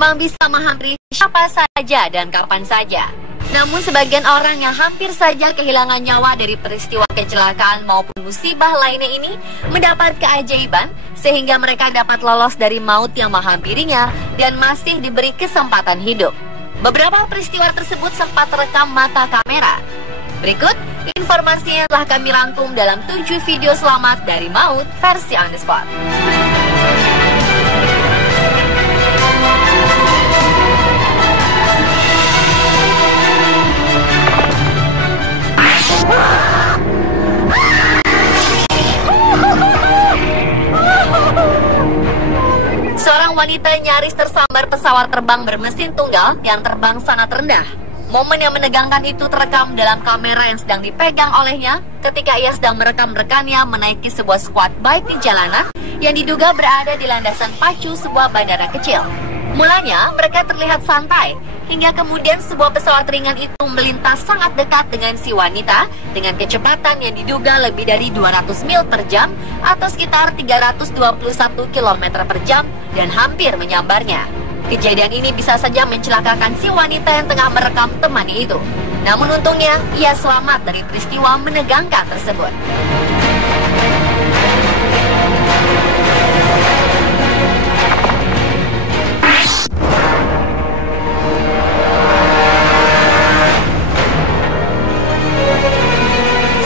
memang bisa menghampiri siapa saja dan kapan saja. Namun sebagian orang yang hampir saja kehilangan nyawa dari peristiwa kecelakaan maupun musibah lainnya ini mendapat keajaiban sehingga mereka dapat lolos dari maut yang menghampirinya dan masih diberi kesempatan hidup. Beberapa peristiwa tersebut sempat terekam mata kamera. Berikut informasinya telah kami rangkum dalam 7 video selamat dari maut versi on the spot. Seorang wanita nyaris tersambar pesawat terbang bermesin tunggal yang terbang sangat rendah. Momen yang menegangkan itu terekam dalam kamera yang sedang dipegang olehnya ketika ia sedang merekam rekannya menaiki sebuah squad bike di jalanan yang diduga berada di landasan pacu sebuah bandara kecil. Mulanya mereka terlihat santai, hingga kemudian sebuah pesawat ringan itu melintas sangat dekat dengan si wanita dengan kecepatan yang diduga lebih dari 200 mil per jam atau sekitar 321 km per jam dan hampir menyambarnya. Kejadian ini bisa saja mencelakakan si wanita yang tengah merekam temannya itu. Namun untungnya ia selamat dari peristiwa menegangkan tersebut.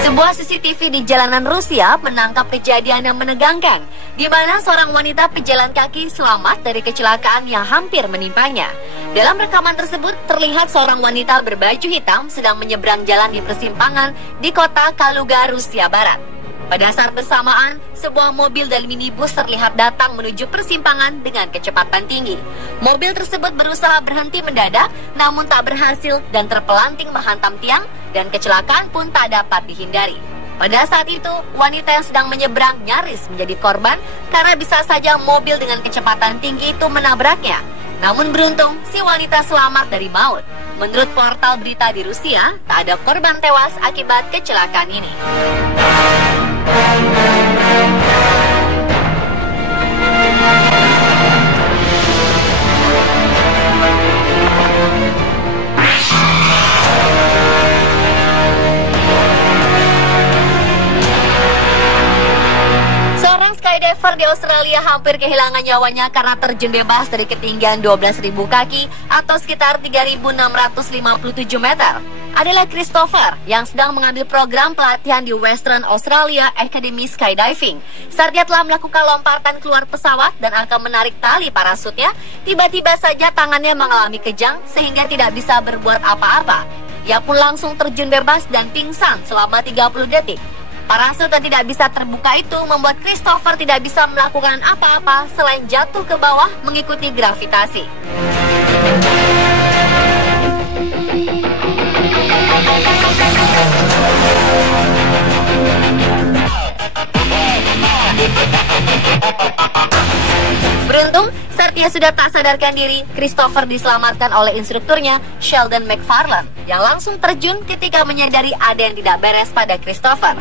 Sebuah CCTV di jalanan Rusia menangkap kejadian yang menegangkan, di mana seorang wanita pejalan kaki selamat dari kecelakaan yang hampir menimpanya. Dalam rekaman tersebut, terlihat seorang wanita berbaju hitam sedang menyeberang jalan di persimpangan di kota Kaluga, Rusia Barat. Pada saat bersamaan, sebuah mobil dan minibus terlihat datang menuju persimpangan dengan kecepatan tinggi. Mobil tersebut berusaha berhenti mendadak, namun tak berhasil dan terpelanting menghantam tiang, dan kecelakaan pun tak dapat dihindari. Pada saat itu, wanita yang sedang menyeberang nyaris menjadi korban karena bisa saja mobil dengan kecepatan tinggi itu menabraknya. Namun beruntung, si wanita selamat dari maut. Menurut portal berita di Rusia, tak ada korban tewas akibat kecelakaan ini. Skydiver di Australia hampir kehilangan nyawanya karena terjun bebas dari ketinggian 12.000 kaki atau sekitar 3.657 meter. Adalah Christopher yang sedang mengambil program pelatihan di Western Australia Academy Skydiving. Saat dia telah melakukan lompatan keluar pesawat dan akan menarik tali parasutnya, tiba-tiba saja tangannya mengalami kejang sehingga tidak bisa berbuat apa-apa. Ia pun langsung terjun bebas dan pingsan selama 30 detik. Parasut yang tidak bisa terbuka itu membuat Christopher tidak bisa melakukan apa-apa selain jatuh ke bawah mengikuti gravitasi. Beruntung, saat ia sudah tak sadarkan diri, Christopher diselamatkan oleh instrukturnya, Sheldon McFarlane, yang langsung terjun ketika menyadari ada yang tidak beres pada Christopher.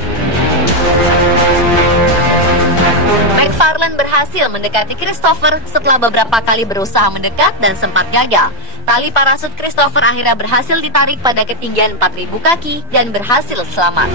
McFarlane berhasil mendekati Christopher setelah beberapa kali berusaha mendekat dan sempat gagal. Tali parasut Christopher akhirnya berhasil ditarik pada ketinggian 4.000 kaki dan berhasil selamat.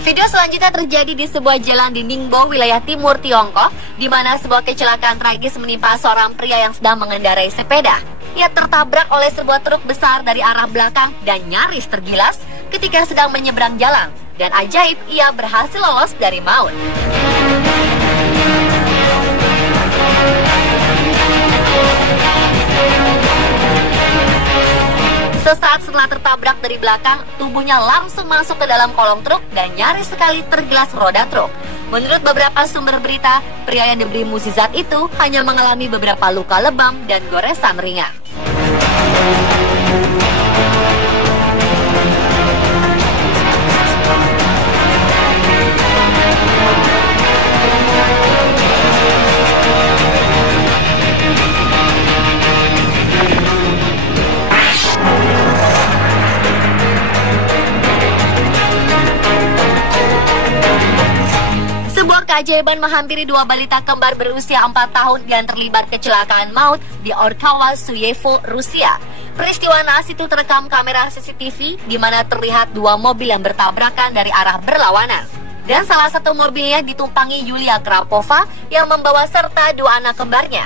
Video selanjutnya terjadi di sebuah jalan di Ningbo, wilayah timur Tiongkok, di mana sebuah kecelakaan tragis menimpa seorang pria yang sedang mengendarai sepeda. Ia tertabrak oleh sebuah truk besar dari arah belakang dan nyaris tergilas ketika sedang menyeberang jalan. Dan ajaib, ia berhasil lolos dari maut. Sesaat setelah tertabrak dari belakang, tubuhnya langsung masuk ke dalam kolong truk dan nyaris sekali tergilas roda truk. Menurut beberapa sumber berita, pria yang diberi mukjizat itu hanya mengalami beberapa luka lebam dan goresan ringan. Keajaiban menghampiri dua balita kembar berusia 4 tahun yang terlibat kecelakaan maut di Orkava, Suyevo, Rusia. Peristiwa naas itu terekam kamera CCTV di mana terlihat dua mobil yang bertabrakan dari arah berlawanan. Dan salah satu mobilnya ditumpangi Yulia Krapova yang membawa serta dua anak kembarnya.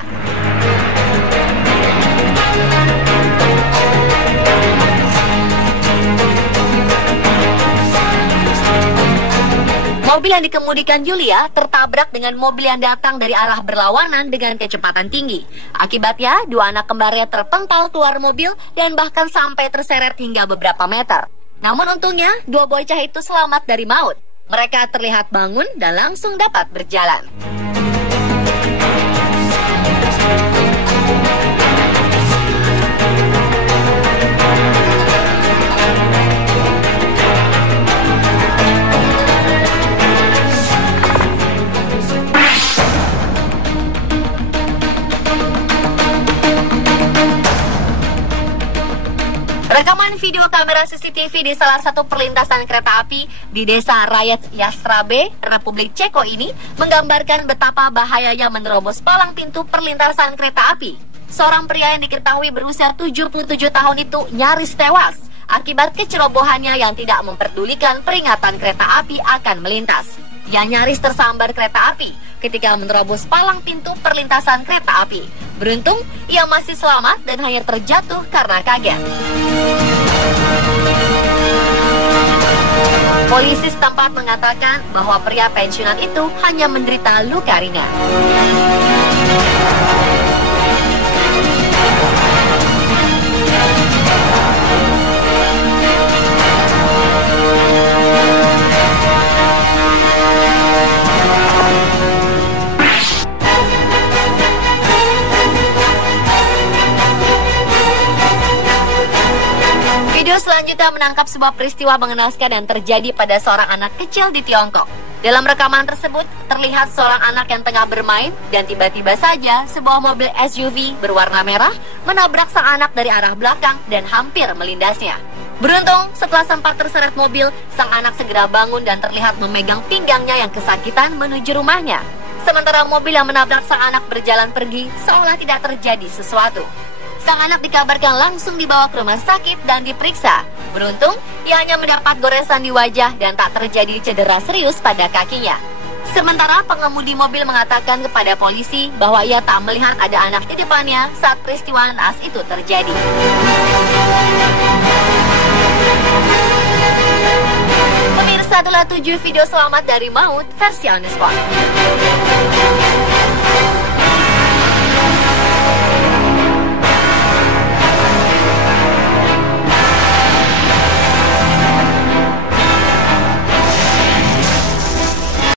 Mobil yang dikemudikan Yulia tertabrak dengan mobil yang datang dari arah berlawanan dengan kecepatan tinggi. Akibatnya, dua anak kembarnya terpental keluar mobil dan bahkan sampai terseret hingga beberapa meter. Namun untungnya, dua bocah itu selamat dari maut. Mereka terlihat bangun dan langsung dapat berjalan. Rekaman video kamera CCTV di salah satu perlintasan kereta api di desa Rayet Yastrabe, Republik Ceko ini menggambarkan betapa bahayanya menerobos palang pintu perlintasan kereta api. Seorang pria yang diketahui berusia 77 tahun itu nyaris tewas akibat kecerobohannya yang tidak memperdulikan peringatan kereta api akan melintas. Ia nyaris tersambar kereta api ketika menerobos palang pintu perlintasan kereta api. Beruntung, ia masih selamat dan hanya terjatuh karena kaget. Polisi setempat mengatakan bahwa pria pensiunan itu hanya menderita luka ringan. Video selanjutnya menangkap sebuah peristiwa mengenaskan yang terjadi pada seorang anak kecil di Tiongkok. Dalam rekaman tersebut, terlihat seorang anak yang tengah bermain dan tiba-tiba saja sebuah mobil SUV berwarna merah menabrak sang anak dari arah belakang dan hampir melindasnya. Beruntung, setelah sempat terseret mobil, sang anak segera bangun dan terlihat memegang pinggangnya yang kesakitan menuju rumahnya. Sementara mobil yang menabrak sang anak berjalan pergi seolah tidak terjadi sesuatu. Sang anak dikabarkan langsung dibawa ke rumah sakit dan diperiksa. Beruntung, ia hanya mendapat goresan di wajah dan tak terjadi cedera serius pada kakinya. Sementara pengemudi mobil mengatakan kepada polisi bahwa ia tak melihat ada anak di depannya saat peristiwa naas itu terjadi. Pemirsa, adalah 7 video selamat dari maut versi On The Spot.